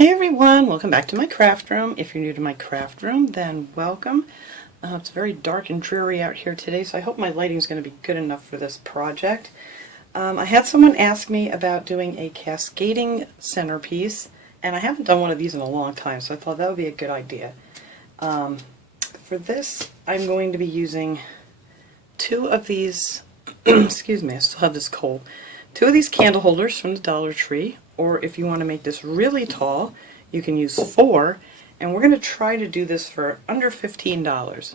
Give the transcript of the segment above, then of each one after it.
Hi everyone, welcome back to my craft room. If you're new to my craft room, then welcome. It's very dark and dreary out here today, so I hope my lighting is going to be good enough for this project. I had someone ask me about doing a cascading centerpiece, and I haven't done one of these in a long time, so I thought that would be a good idea. For this, I'm going to be using two of these, excuse me, I still have this cold, two of these candle holders from the Dollar Tree, or if you want to make this really tall, you can use four, and we're going to try to do this for under $15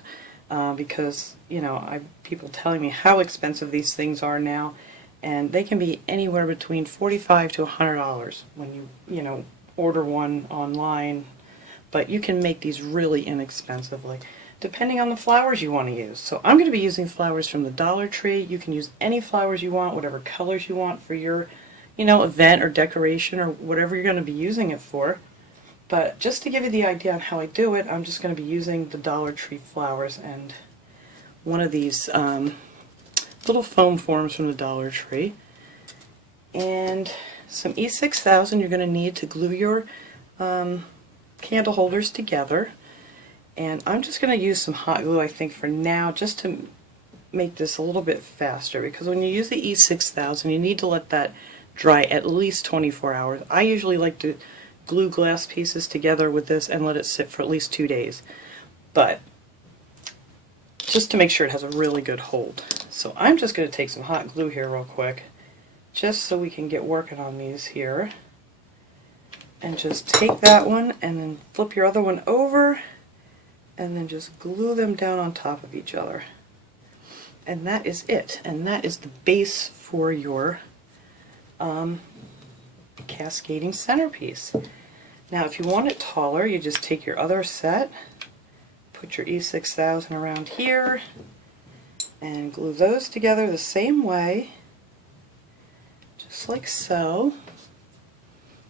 because, you know, people telling me how expensive these things are now, and they can be anywhere between $45 to $100 when you order one online, but you can make these really inexpensively depending on the flowers you want to use. So I'm going to be using flowers from the Dollar Tree. You can use any flowers you want, whatever colors you want for your event or decoration or whatever you're going to be using it for. But just to give you the idea on how I do it, I'm just going to be using the Dollar Tree flowers and one of these little foam forms from the Dollar Tree. And some E6000 you're going to need to glue your candle holders together. And I'm just going to use some hot glue, I think, for now, just to make this a little bit faster, because when you use the E6000 you need to let that dry at least 24 hours. I usually like to glue glass pieces together with this and let it sit for at least 2 days, but just to make sure it has a really good hold. So I'm just going to take some hot glue here real quick, just so we can get working on these here. And just take that one and then flip your other one over and then just glue them down on top of each other. And that is it. And that is the base for your cascading centerpiece. Now if you want it taller, you just take your other set, put your E6000 around here, and glue those together the same way, just like so.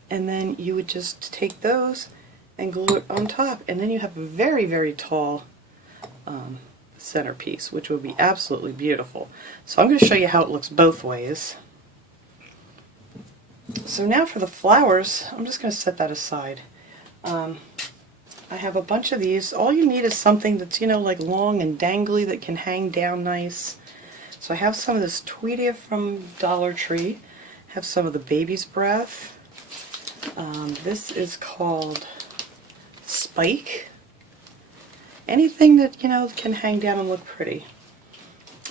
And then you would just take those and glue it on top, and then you have a very, very tall centerpiece, which will be absolutely beautiful. So I'm going to show you how it looks both ways. So now for the flowers, I'm just going to set that aside. I have a bunch of these. All you need is something that's, like long and dangly that can hang down nice. So I have some of this Tree Diy from Dollar Tree. I have some of the baby's breath. This is called Spike. Anything that can hang down and look pretty.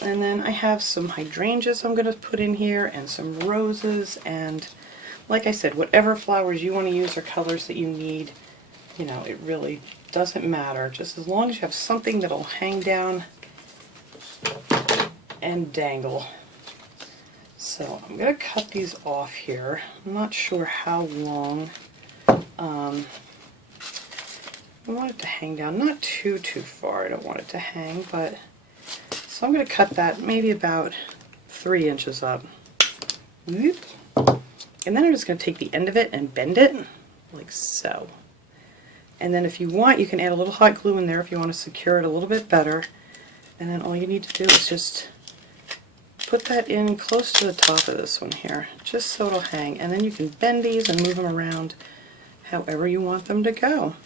And then I have some hydrangeas I'm going to put in here, and some roses, and like I said, whatever flowers you want to use or colors that you need, it really doesn't matter, just as long as you have something that'll hang down and dangle. So I'm going to cut these off here. I'm not sure how long. I want it to hang down, not too far. I don't want it to hang, but so I'm going to cut that maybe about 3 inches up. Whoop. And then I'm just going to take the end of it and bend it like so. And then if you want, you can add a little hot glue in there if you want to secure it a little bit better. And then all you need to do is just put that in close to the top of this one here, just so it'll hang. And then you can bend these and move them around however you want them to go.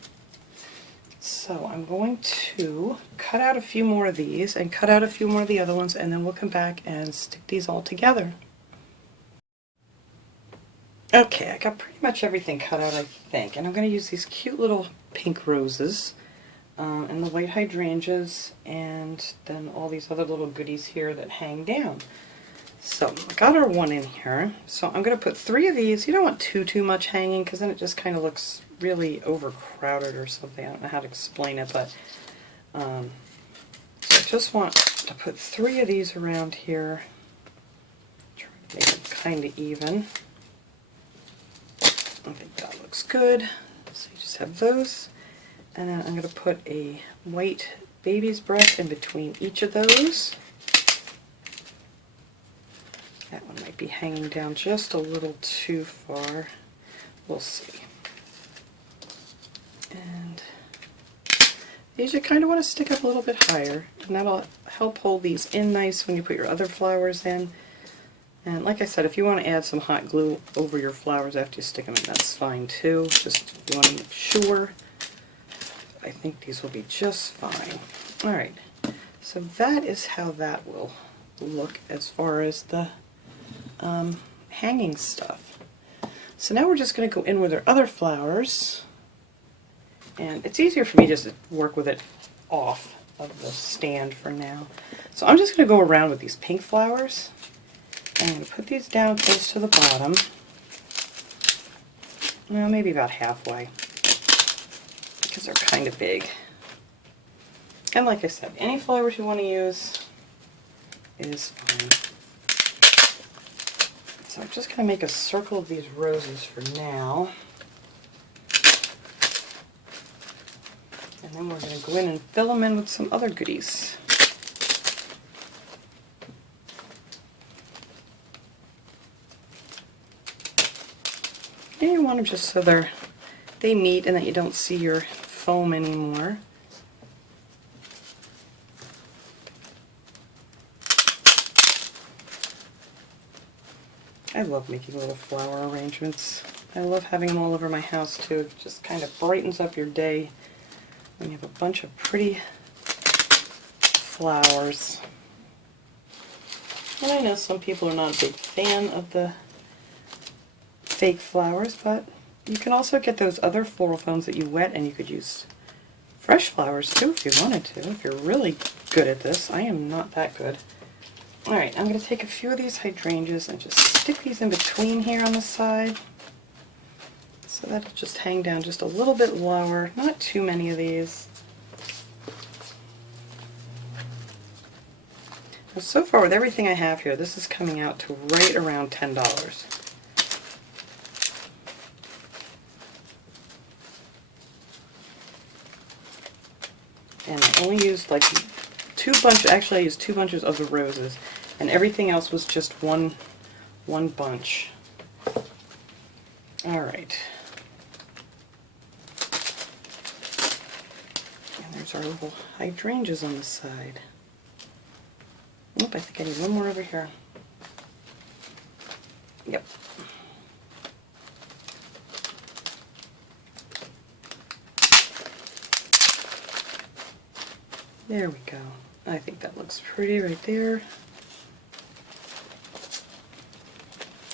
So I'm going to cut out a few more of these and cut out a few more of the other ones, and then we'll come back and stick these all together. Okay, I got pretty much everything cut out, I think, and I'm going to use these cute little pink roses and the white hydrangeas, and then all these other little goodies here that hang down. So I got our one in here, so I'm going to put 3 of these. You don't want too much hanging, because then it just kind of looks really overcrowded or something. I don't know how to explain it, but so I just want to put 3 of these around here. Try to make it kind of even. I think that looks good. So you just have those, and then I'm going to put a white baby's breath in between each of those. That one might be hanging down just a little too far. We'll see. And these you kind of want to stick up a little bit higher, and that'll help hold these in nice when you put your other flowers in. And like I said, if you want to add some hot glue over your flowers after you stick them in, that's fine too. Just if you want to make sure. I think these will be just fine. Alright, so that is how that will look as far as the hanging stuff. So now we're just going to go in with our other flowers. And it's easier for me just to work with it off of the stand for now. So I'm just going to go around with these pink flowers. And I'm going to put these down close to the bottom. Well, maybe about halfway, because they're kind of big. And like I said, any flowers you want to use is fine. So I'm just going to make a circle of these roses for now. And then we're going to go in and fill them in with some other goodies. And you want them just so they meet and that you don't see your foam anymore. I love making little flower arrangements. I love having them all over my house too. It just kind of brightens up your day when you have a bunch of pretty flowers. And I know some people are not a big fan of the fake flowers, but you can also get those other floral foams that you wet, and you could use fresh flowers too if you wanted to, if you're really good at this. I am not that good. Alright, I'm going to take a few of these hydrangeas and just stick these in between here on the side, so that'll just hang down just a little bit lower, not too many of these. Now, so far with everything I have here, this is coming out to right around $10. And I only used like actually I used 2 bunches of the roses, and everything else was just one bunch. Alright. And there's our little hydrangeas on the side. Nope, I think I need one more over here. Yep. There we go. I think that looks pretty right there.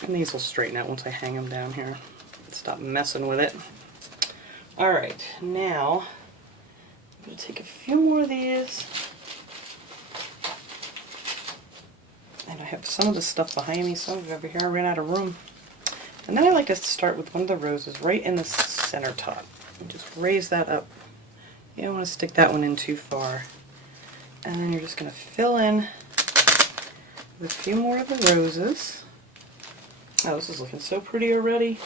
And these will straighten out once I hang them down here. Stop messing with it. Alright, now I'm going to take a few more of these. And I have some of the stuff behind me, some of it over here. I ran out of room. And then I like to start with one of the roses right in the center top. And just raise that up. You don't want to stick that one in too far. And then you're just going to fill in with a few more of the roses. Oh, this is looking so pretty already.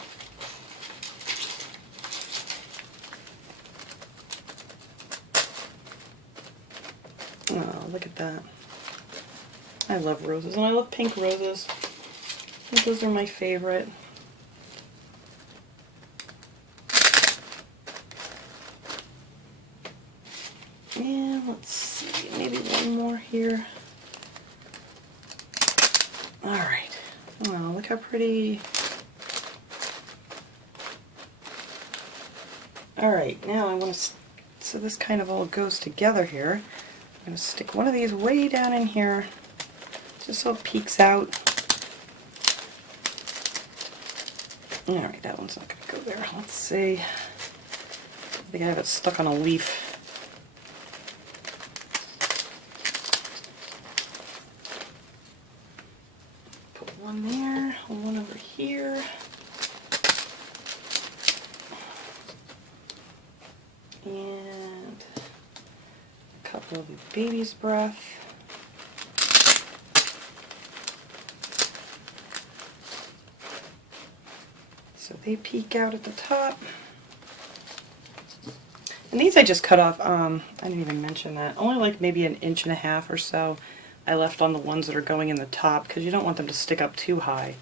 Oh, look at that. I love roses, and I love pink roses. I think those are my favorite. And let's see, maybe one more here. Alright. Oh, look how pretty. Alright, now I want to, so this kind of all goes together here. I'm going to stick one of these way down in here, just so it peeks out. Alright, that one's not going to go there. Let's see. I think I have it stuck on a leaf. Put one there, one over here. And a couple of baby's breath. So they peek out at the top. And these I just cut off, I didn't even mention that, only like maybe 1.5 inches or so I left on the ones that are going in the top, because you don't want them to stick up too high.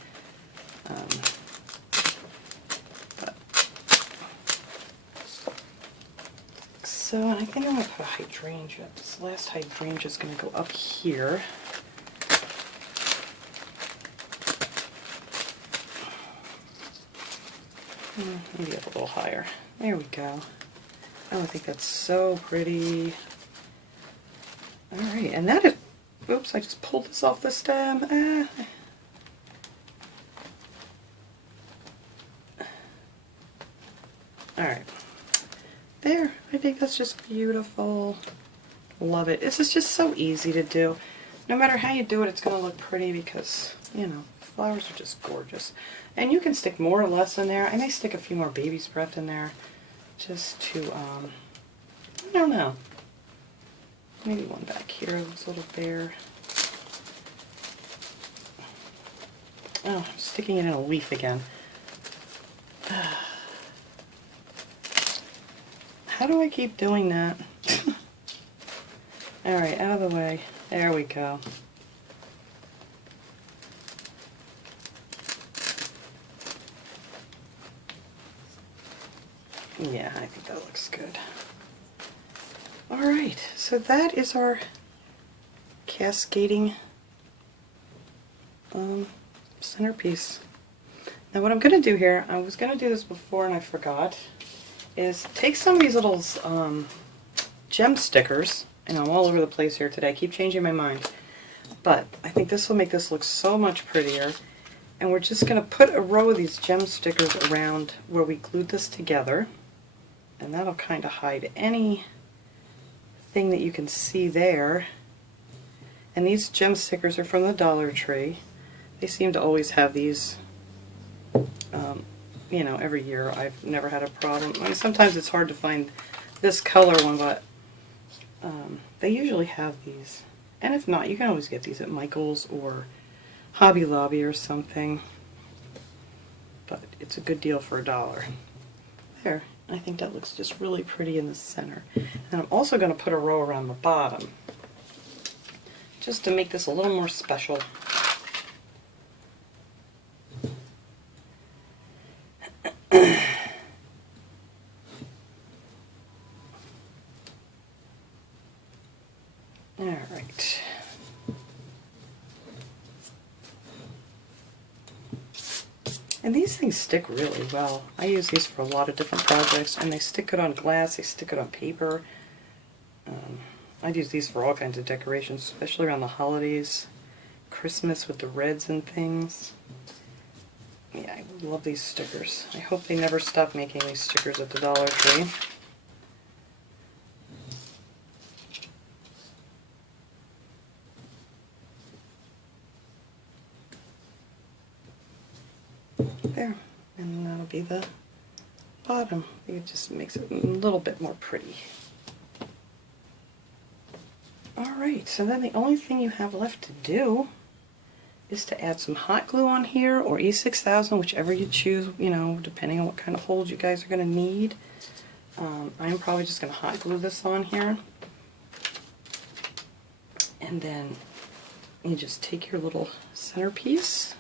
So I think I'm going to put a hydrangea. This last hydrangea is going to go up here. Maybe up a little higher. There we go. Oh, I think that's so pretty. Alright, and that is, oops, I just pulled this off the stem. Alright, there, I think that's just beautiful. Love it. This is just so easy to do. No matter how you do it, it's going to look pretty because, you know, flowers are just gorgeous. And you can stick more or less in there. I may stick a few more baby's breath in there just to, I don't know. Maybe one back here looks a little bare. Oh, I'm sticking it in a leaf again. How do I keep doing that? Alright, out of the way. There we go. Yeah, I think that looks good. Alright, so that is our cascading centerpiece. Now what I'm going to do here, I was going to do this before and I forgot, is take some of these little gem stickers, and I'm all over the place here today, I keep changing my mind, but I think this will make this look so much prettier, and we're just going to put a row of these gem stickers around where we glued this together, and that'll kind of hide any thing that you can see there. And these gem stickers are from the Dollar Tree. They seem to always have these, you know, every year. I've never had a problem. I mean, sometimes it's hard to find this color one, but they usually have these. And if not, you can always get these at Michael's or Hobby Lobby or something. But it's a good deal for $1. There. I think that looks just really pretty in the center. And I'm also going to put a row around the bottom, just to make this a little more special. Alright. And these things stick really well. I use these for a lot of different projects, and they stick good on glass, they stick good on paper. I'd use these for all kinds of decorations, especially around the holidays, Christmas with the reds and things. Yeah, I love these stickers. I hope they never stop making these stickers at the Dollar Tree. There, and that'll be the bottom. I think it just makes it a little bit more pretty. Alright, so then the only thing you have left to do is to add some hot glue on here, or E6000, whichever you choose, you know, depending on what kind of holes you guys are going to need. I'm probably just going to hot glue this on here. And then you just take your little centerpiece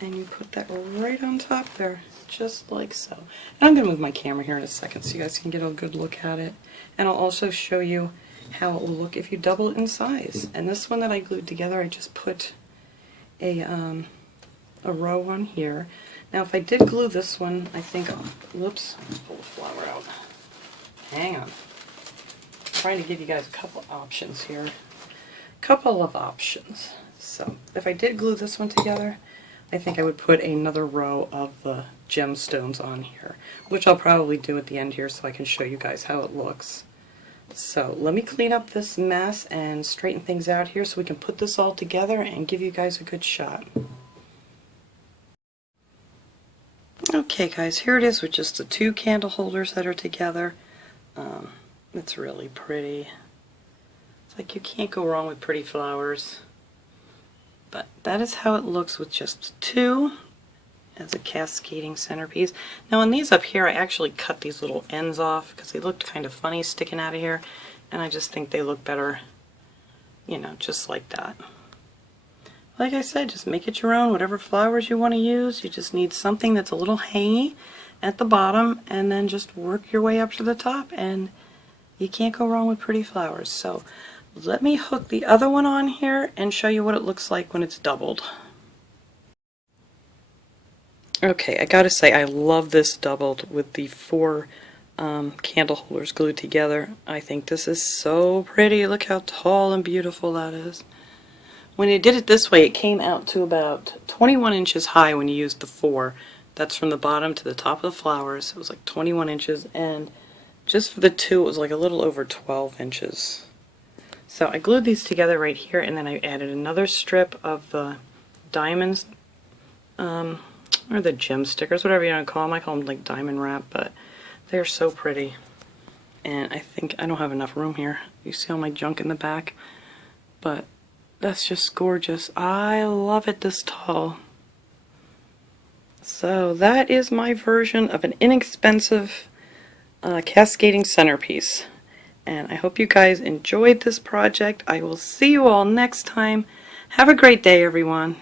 and you put that right on top there, just like so. And I'm going to move my camera here in a second so you guys can get a good look at it. And I'll also show you how it will look if you double it in size. And this one that I glued together, I just put a row on here. Now if I did glue this one, I think, whoops, pull the flower out. Hang on. I'm trying to give you guys a couple options here. Couple of options. So if I did glue this one together, I think I would put another row of the gemstones on here, which I'll probably do at the end here so I can show you guys how it looks. So let me clean up this mess and straighten things out here so we can put this all together and give you guys a good shot. Okay guys, here it is with just the two candle holders that are together. It's really pretty. It's like you can't go wrong with pretty flowers. But that is how it looks with just two as a cascading centerpiece. Now on these up here, I actually cut these little ends off because they looked kind of funny sticking out of here, and I just think they look better, you know, just like that. Like I said, just make it your own, whatever flowers you want to use. You just need something that's a little hangy at the bottom, and then just work your way up to the top, and you can't go wrong with pretty flowers. So let me hook the other one on here and show you what it looks like when it's doubled. Okay, I gotta say, I love this doubled with the 4 candle holders glued together. I think this is so pretty. Look how tall and beautiful that is. When you did it this way, it came out to about 21 inches high when you used the 4. That's from the bottom to the top of the flowers. It was like 21 inches, and just for the 2, it was like a little over 12 inches. So I glued these together right here, and then I added another strip of the diamonds, or the gem stickers, whatever you want to call them. I call them like diamond wrap, but they're so pretty. And I think I don't have enough room here. You see all my junk in the back? But that's just gorgeous. I love it this tall. So that is my version of an inexpensive cascading centerpiece. And I hope you guys enjoyed this project. I will see you all next time. Have a great day, everyone.